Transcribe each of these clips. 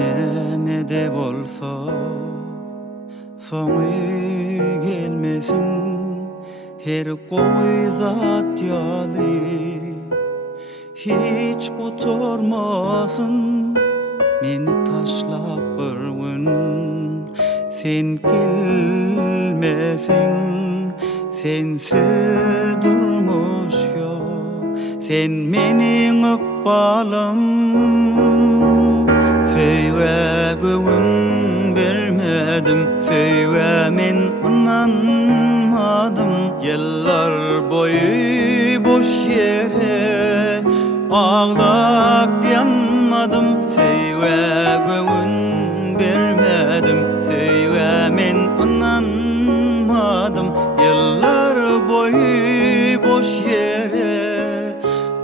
Näme bolsa soňy gelmesin, her gowy zat ýaly hiç gutormasyn. Meni taşlap bir gün sen gelmeseň, sensiz durmuş ýok, sen meniň ykbalym. Söýge göwün bermedim, söýge men ananmadım. Yıllar boyu boş yere ağlap yanmadım. Söýge göwün bermedim, söýge men ananmadım. Yıllar boyu boş yere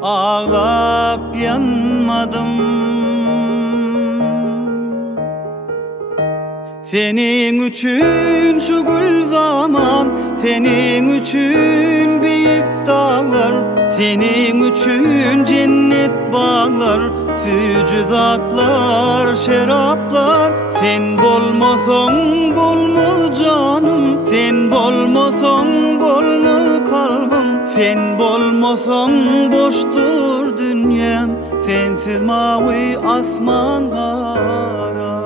ağlap yanmadım. Senin üçün şu gül zaman, senin üçün büyük dağlar, senin üçün cennet bağlar, fücüdatlar, şeraplar. Sen bolmasaň bolmaz canım, sen bolmasaň bolmaz kalbim, sen bolmasaň boştur dünyam, sensiz mavi asman kara.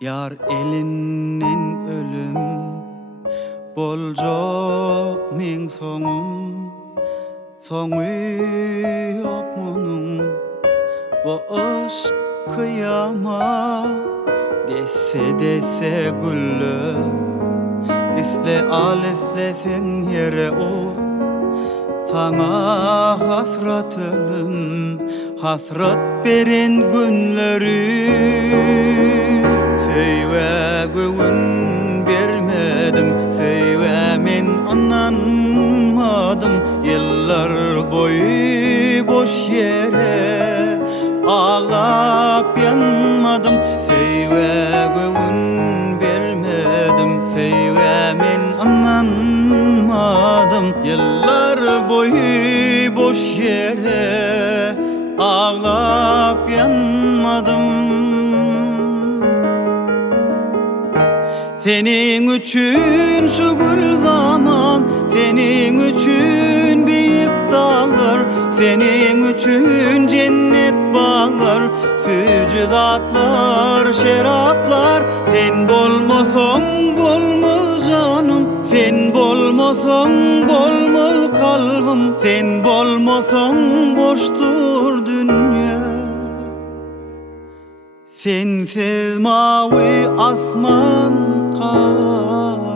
Yar elinden ölüm boljak men soňum, soňy ýok munun. Bu aşk kıyama dese güllü, isle al isleseň yere or. Sana hasrat ölüm, hasrat beren günleri. Söýge göwün bermedim, söýge men ananmadım. Yıllar boyu boş yere ağlap yanmadım. Söýge göwün bermedim, söýge men ananmadım. Yıllar boyu boş yere ağlap yanmadım. Senin üçün şu gül zaman, senin üçün büyük dağlar, senin üçün cennet bağlar, fücüdatlar, şeraplar. Sen bolmasaň bolmaz canım, sen bolmasaň bolmaz kalbim, sen bolmasaň boştur dünya, sensiz mavi asman kara.